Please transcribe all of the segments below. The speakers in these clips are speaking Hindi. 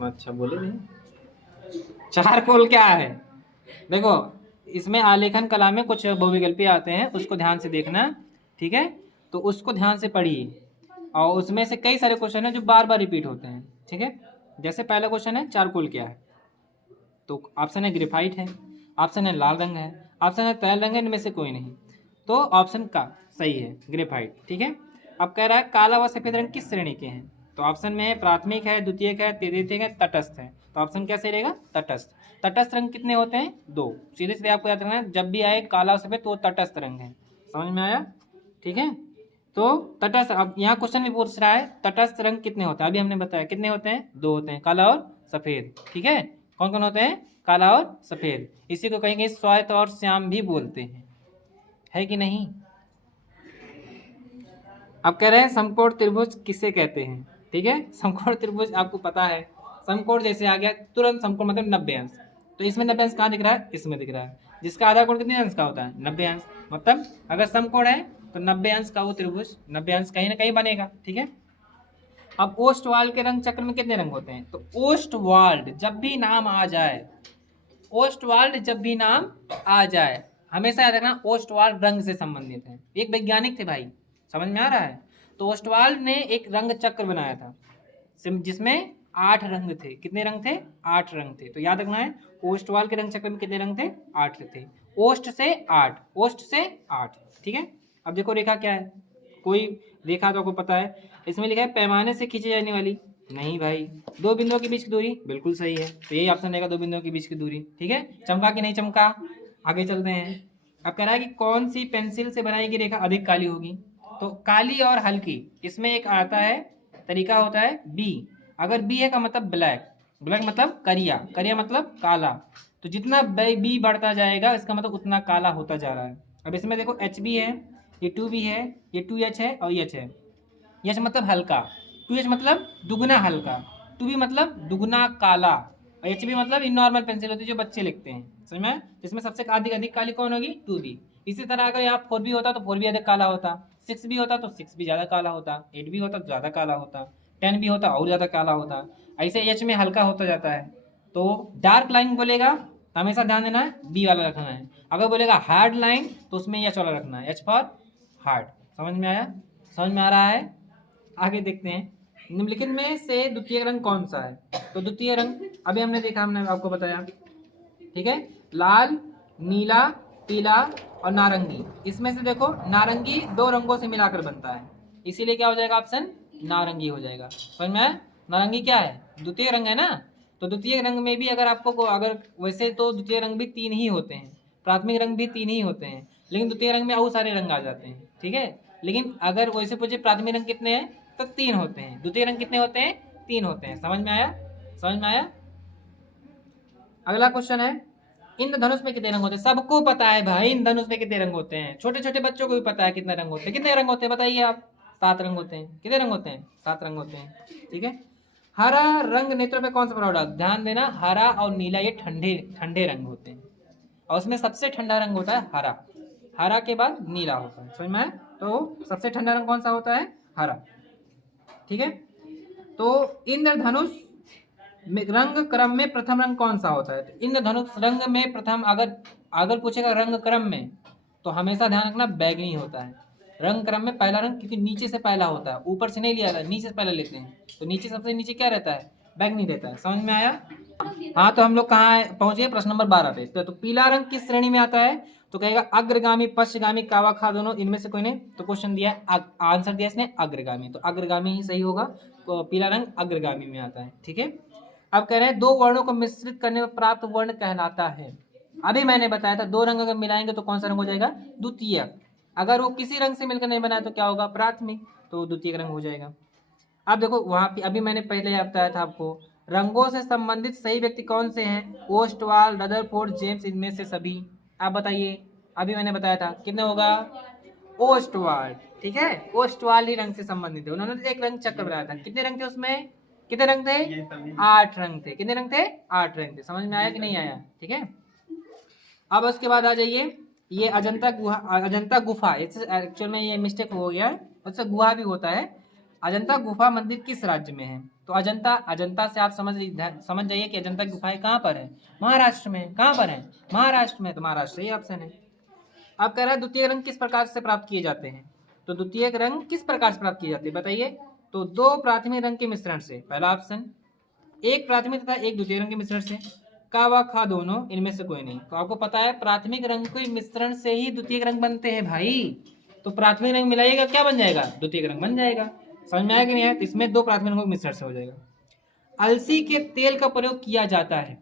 अच्छा बोले नहीं। चारकोल क्या है? देखो, इसमें आलेखन कला में कुछ बहुविकल्पी आते हैं, उसको ध्यान से देखना। ठीक है, तो उसको ध्यान से पढ़िए। और उसमें से कई सारे क्वेश्चन है जो बार बार रिपीट होते हैं। ठीक है, जैसे पहला क्वेश्चन है चारकोल क्या है, तो ऑप्शन है ग्रेफाइट है, ऑप्शन है लाल रंग है, ऑप्शन है तैल रंग है, इनमें से कोई नहीं। तो ऑप्शन का सही है ग्रेफाइट। ठीक है, अब कह रहा है काला व सफेद रंग किस श्रेणी के हैं, तो ऑप्शन में है प्राथमिक है, द्वितीयक है, तृतीयक है, तटस्थ है। तो ऑप्शन क्या सही रहेगा? तटस्थ। तटस्थ रंग कितने होते हैं? दो। सीधे सीधे आपको याद रखना है, जब भी आए काला और सफेद तो वो तटस्थ रंग है। समझ में आया? ठीक है, तो तटस्थ, अब यहाँ क्वेश्चन भी पूछ रहा है तटस्थ रंग कितने होते हैं, अभी हमने बताया कितने होते हैं, दो होते हैं, काला और सफेद। ठीक है, कौन कौन होते हैं? काला और सफेद। इसी को कहेंगे श्वेत और श्याम भी बोलते हैं, है कि नहीं? अब कह रहे हैं समकोण त्रिभुज किसे कहते हैं। ठीक है, समकोण त्रिभुज आपको पता है, समकोण जैसे आ गया तुरंत समकोण मतलब 90 अंश। तो इसमें 90 अंश कहाँ दिख रहा है? इसमें दिख रहा है। जिसका आधा कोण कितने अंश का होता है? 90 अंश। मतलब अगर समकोण है तो 90 अंश का वो त्रिभुज 90 अंश कहीं ना कहीं बनेगा। ठीक है, अब ओस्टवाल्ड के रंग चक्र में कितने रंग होते हैं, तो ओस्टवाल्ड जब भी नाम आ जाए, ओस्टवाल्ड जब भी नाम आ जाए, हमेशा याद रखना ओस्टवाल्ड रंग से संबंधित है। एक वैज्ञानिक थे भाई, समझ में आ रहा है? तो ओस्टवाल्ड ने एक रंग चक्र बनाया था जिसमें 8 रंग थे। कितने रंग थे? 8 रंग थे। तो याद रखना है ओस्टवाल्ड के रंग चक्र में कितने रंग थे? 8 थे। ओस्ट से 8, ओस्ट से 8। ठीक है, अब देखो रेखा क्या है, कोई रेखा तो आपको पता है, इसमें लिखा है पैमाने से खींची जाने वाली। नहीं भाई, दो बिंदुओं के बीच की दूरी, बिल्कुल सही है, तो यही ऑप्शन रहेगा, दो बिंदुओं के बीच की दूरी। ठीक है, चमका कि नहीं चमका? आगे चलते हैं। अब कह रहा है कि कौन सी पेंसिल से बनाई गई रेखा अधिक काली होगी, तो काली और हल्की, इसमें एक आता है तरीका होता है बी। अगर बी है का मतलब ब्लैक, ब्लैक मतलब करिया, करिया मतलब काला। तो जितना बी बढ़ता जाएगा इसका मतलब उतना काला होता जा रहा है। अब इसमें देखो एच बी है, ये टू बी है, ये टू एच है और ये एच है। एच मतलब हल्का, टू एच मतलब दुगना हल्का, टू बी मतलब दुगना काला, और एच बी मतलब इन नॉर्मल पेंसिल होती है जो बच्चे लिखते हैं। समझ में? जिसमें सबसे अधिक अधिक काली कौन होगी? Two B. इसी तरह अगर यहाँ फोर बी होता तो फोर भी अधिक काला होता, सिक्स भी होता तो सिक्स भी ज़्यादा काला होता, एट भी होता तो ज़्यादा काला होता, 10 भी होता और ज़्यादा काला होता। ऐसे एच में हल्का होता जाता है। तो डार्क लाइन बोलेगा तो हमेशा ध्यान देना है बी वाला रखना है। अगर बोलेगा हार्ड लाइन तो उसमें एच वाला रखना है, एच फॉर हार्ड। समझ में आया? समझ में आ रहा है? आगे देखते हैं, निम्नलिखित में से द्वितीय रंग कौन सा है, तो द्वितीय रंग अभी हमने देखा, हमने आपको बताया। ठीक है, लाल, नीला, पीला और नारंगी। इसमें से देखो नारंगी दो रंगों से मिलाकर बनता है, इसीलिए क्या हो जाएगा? ऑप्शन नारंगी हो जाएगा। समझ में आया? नारंगी क्या है? द्वितीय रंग है ना। तो द्वितीय रंग में भी अगर आपको अगर वैसे तो द्वितीय रंग भी 3 ही होते हैं, प्राथमिक रंग भी 3 ही होते हैं, लेकिन द्वितीय रंग में और सारे रंग आ जाते हैं। ठीक है, लेकिन अगर वैसे पूछे प्राथमिक रंग कितने हैं, तो 3 होते हैं। द्वितीय रंग कितने होते हैं? 3 होते हैं। समझ में आया? समझ में आया? अगला क्वेश्चन है, इंद्रधनुष में कितने रंग होते हैं? सबको पता है भाई इंद्रधनुष में कितने रंग होते हैं, छोटे छोटे बच्चों को भी पता है कितने रंग होते हैं। कितने रंग होते हैं बताइए आप? 7 रंग होते हैं। कितने रंग होते हैं? 7 रंग होते हैं। ठीक है, हरा रंग नेत्रों पे कौन सा प्रभाव डालता है? ध्यान देना, हरा और नीला ये ठंडे ठंडे रंग होते हैं, और उसमें सबसे ठंडा रंग होता है हरा। हरा के बाद नीला होता है। समझ में आया? तो सबसे ठंडा रंग कौन सा होता है? हरा। ठीक है, तो इंद्रधनुष रंग क्रम में प्रथम रंग कौन सा होता है? तो इंद्रधनुष रंग में प्रथम अगर अगर पूछेगा रंग क्रम में, तो हमेशा ध्यान रखना बैगनी होता है रंग क्रम में पहला रंग, क्योंकि नीचे से पहला होता है, ऊपर से नहीं लिया जाता, नीचे से पहले लेते हैं। तो नीचे सबसे नीचे क्या रहता है? बैगनी रहता है। समझ में आया? हाँ, तो हम लोग कहाँ पहुंचे? प्रश्न नंबर 12 पे। तो पीला रंग किस श्रेणी में आता है, तो कहेगा अग्रगामी, पश्चगामी, कावाखा दोनों, इनमें से कोई नहीं। तो क्वेश्चन दिया है, आंसर दिया इसने अग्रगामी, तो अग्रगामी ही सही होगा। तो पीला रंग अग्रगामी में आता है। ठीक है, अब कह रहे हैं दो वर्णों को मिश्रित करने पर प्राप्त वर्ण कहलाता है। अभी मैंने बताया था दो रंग अगर मिलाएंगे तो कौन सा रंग हो जाएगा? द्वितीयक। अगर वो किसी रंग से मिलकर नहीं बनाया तो क्या होगा? प्राथमिक, तो द्वितीयक रंग हो जाएगा। अब देखो वहां पे अभी मैंने पहले बताया था आपको, रंगों से संबंधित सही व्यक्ति कौन से हैं? ओस्टवाल, रदरफोर्ड, जेम्स, इनमें से सभी। आप बताइए, अभी मैंने बताया था कितने होगा? ओस्टवाल। ठीक है, ओस्टवाल ही रंग से संबंधित है, उन्होंने एक रंग चक्र बनाया था। कितने रंग थे उसमें? कितने रंग थे? 8 रंग थे। कितने रंग थे? 8 रंग थे। समझ में आया कि नहीं आया? ठीक है, अब उसके बाद आ जाइए, ये अजंता गुहा, अजंता गुफा, एक्चुअल में ये मिस्टेक हो गया है, उससे गुहा भी होता है। अजंता गुफा मंदिर किस राज्य में है? तो अजंता, अजंता से आप समझ जाइए कि अजंता की गुफाएं कहाँ पर है, महाराष्ट्र में। कहाँ पर है, महाराष्ट्र में, तो महाराष्ट्र ही ऑप्शन है। अब कह रहा है द्वितीय रंग किस प्रकार से प्राप्त किए जाते हैं, तो द्वितीय रंग किस प्रकार से प्राप्त किए जाते हैं बताइए, तो दो प्राथमिक रंग के मिश्रण से, पहला ऑप्शन, एक प्राथमिक तथा एक द्वितीय रंग के मिश्रण से, का व खा दोनों इनमें से कोई नहीं। तो आपको पता है प्राथमिक रंग के मिश्रण से ही द्वितीय रंग बनते हैं भाई, तो प्राथमिक रंग मिलाइएगा क्या बन जाएगा, द्वितीय रंग बन जाएगा। समझ में आया कि नहीं आया, तो इसमें दो प्राथमिक रंगों के मिश्रण से हो जाएगा। अलसी के तेल का प्रयोग किया जाता है,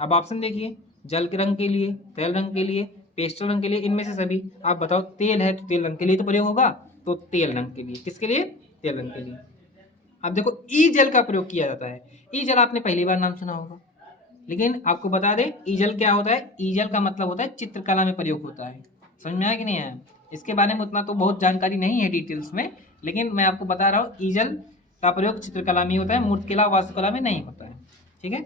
अब ऑप्शन देखिए, जल के रंग के लिए, तेल रंग के लिए, पेस्टल रंग के लिए, इनमें से सभी। आप बताओ, तेल है तो तेल रंग के लिए तो प्रयोग होगा, तो तेल रंग के लिए, किसके लिए, तेल रंग के लिए। अब देखो ई जल का प्रयोग किया जाता है, ई जल आपने पहली बार नाम सुना होगा, लेकिन आपको बता दें ई जल क्या होता है, ई जल का मतलब होता है चित्रकला में प्रयोग होता है। समझ में आया कि नहीं आया, इसके बारे में उतना तो बहुत जानकारी नहीं है डिटेल्स में, लेकिन मैं आपको बता रहा हूँ ई जल का प्रयोग चित्रकला में होता है, मूर्तिकला वास्तुकला में नहीं होता है। ठीक है,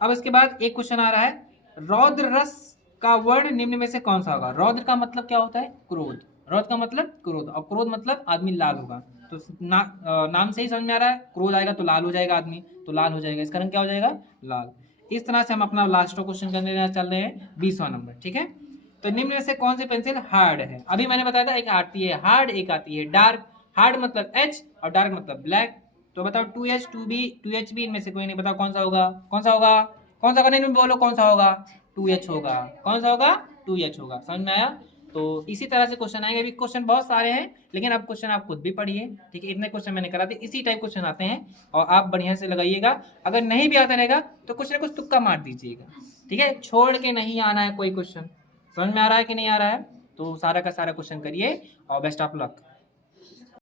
अब इसके बाद एक क्वेश्चन आ रहा है, रौद्र रस का वर्ण निम्न में से कौन सा होगा। रौद्र का मतलब क्या होता है, क्रोध, रौद्र का मतलब क्रोध, और क्रोध मतलब आदमी लाल होगा, तो नाम से ही समझ में आ रहा है, क्रोध आएगा तो लाल हो जाएगा आदमी, तो लाल हो जाएगा, इसका रंग क्या हो जाएगा, लाल। इस तरह से हम अपना लास्ट क्वेश्चन करने चल रहे हैं 20वां नंबर। ठीक है, तो निम्न में से कौन सी पेंसिल हार्ड है, अभी मैंने बताया था एक आती है हार्ड, एक आती है डार्क। हार्ड मतलब एच और डार्क मतलब ब्लैक। तो बताओ 2H 2B 2HB इनमें से कोई नहीं, बताओ कौन सा होगा, कौन सा होगा, कौन सा होगा, नहीं बोलो कौन सा होगा, 2H होगा, कौन सा होगा, 2H होगा। समझ में आया, तो इसी तरह से क्वेश्चन आएंगे, अभी क्वेश्चन बहुत सारे हैं, लेकिन अब क्वेश्चन आप खुद भी पढ़िए। ठीक है, इतने क्वेश्चन मैंने करा थे, इसी टाइप क्वेश्चन आते हैं, और आप बढ़िया से लगाइएगा। अगर नहीं भी आता रहेगा तो कुछ ना कुछ तुक्का मार दीजिएगा। ठीक है, छोड़ के नहीं आना है कोई क्वेश्चन। समझ में आ रहा है कि नहीं आ रहा है, तो सारा का सारा क्वेश्चन करिए, और बेस्ट ऑफ लक।